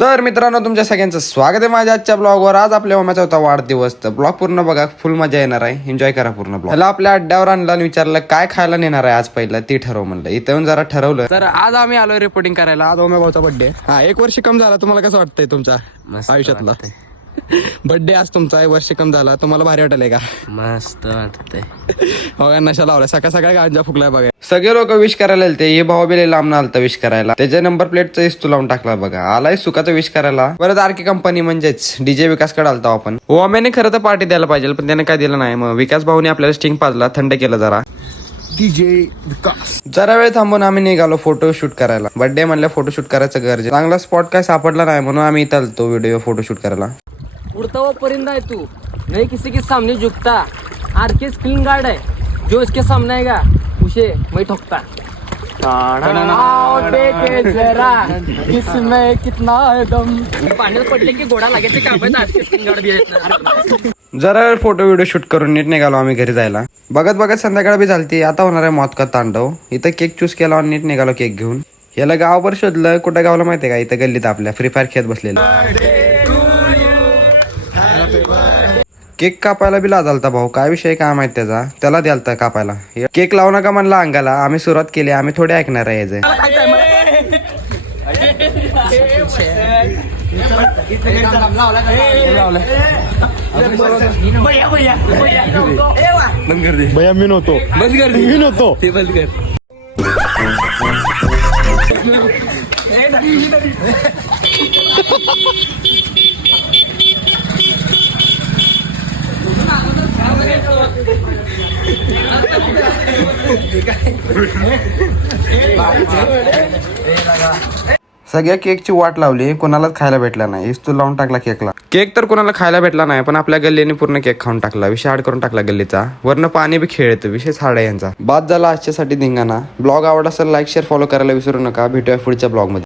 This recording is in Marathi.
तर मित्रांनो तुमच्या सगळ्यांचं स्वागत आहे माझ्या आजच्या ब्लॉगवर। आज आपल्या ओम्याचा होता वाढदिवस, तर ब्लॉग पूर्ण बघा, फुल मजा येणार आहे, एन्जॉय करा पूर्ण ब्लॉग। त्याला आपल्या अड्ड्यावर आणला आणि विचारलं काय खायला नेणार आहे आज, पहिलं ती ठरव म्हणलं। इथं येऊन जरा ठरवलं, तर आज आम्ही आलोय रिपोर्टिंग करायला। आज ओम्या भाऊचा बर्थडे, हा 1 वर्ष कम झाला। तुम्हाला कसं वाटतंय तुमच्या आयुष्यातला बर्थडे? आज तुमचा 1 वर्ष कम झाला, तुम्हाला भारी वाटलंय का? मस्त वाटतंय बघा नशा लावलाय, सकाळ सकाळ गांजा फुकलाय बघा। सगळे लोक विश करायला आलते, हे भाऊ बिले लांब आलता विश करायला, त्याच्या नंबर प्लेटचा इस्तू लावून टाकला बघा। आलाय सुखाचं विश करायला। परत आरके कंपनी म्हणजेच डीजे विकास कडे आलता आपण। ओम्याने खरं तर पार्टी द्यायला पाहिजे, पण त्याने काय दिलं नाही। मग विकास भाऊने आपल्याला स्टिंग पाजला, थंड केलं जरा। डीजे विकास जरा वेळ थांबून आम्ही निघालो फोटो शूट करायला। बर्थडे म्हणलं फोटो शूट करायचं गरजेचं। चांगला स्पॉट काय सापडला नाही, म्हणून आम्ही इथं आलतो व्हिडिओ फोटो शूट करायला। उड़ता हुआ परिंदा है तू, नहीं किसी के सामने झुकता। आरके स्क्रीन गार्ड है, जो इसके सामने आएगा उसे मैं ठोकता। आओ देखे जरा इसमें कितना है दम। पाण्यात पडले की घोडा लागायचे काम आहे, आरके स्क्रीन गार्ड भी जरा वेळ फोटो व्हिडिओ शूट करून नीट निघालो आम्ही घरी जायला। बघत बघत संध्याकाळ बी झालती। आता होणार आहे मौत का तांडव। इथं केक चूज केला आणि नीट निघालो केक घेऊन। याला गावावर शोधलं, कुठं गावला माहितीये का? इथं गल्लीत आपल्या फ्री फायर खेळत बसलेलं। केक कापायला बी लाजालता भाऊ, काय विषय काय माहित त्याला द्यालता कापायला। केक लावू नका म्हणला अंगाला, आम्ही सुरुवात केली, आम्ही थोडे ऐकणार आहे याचे। भैया मी नव्हतो, मी नव्हतो। सगळ्या केकची वाट लावली, कोणालाच खायला भेटला नाही। इस्तू लावून टाकला केकला। केक तर कोणाला खायला भेटला नाही, पण आपल्या गल्लीने पूर्ण केक खाऊन टाकला। विषय हाड करून टाकला गल्लीचा, वरनं पाणी बी खेळतं। विषय हाड आहे यांचा। बाद झाला आजच्यासाठी धिंगाणा। ब्लॉग आवडला असेल लाईक शेअर फॉलो करायला विसरू नका। भेटूया पुढच्या ब्लॉग मध्ये।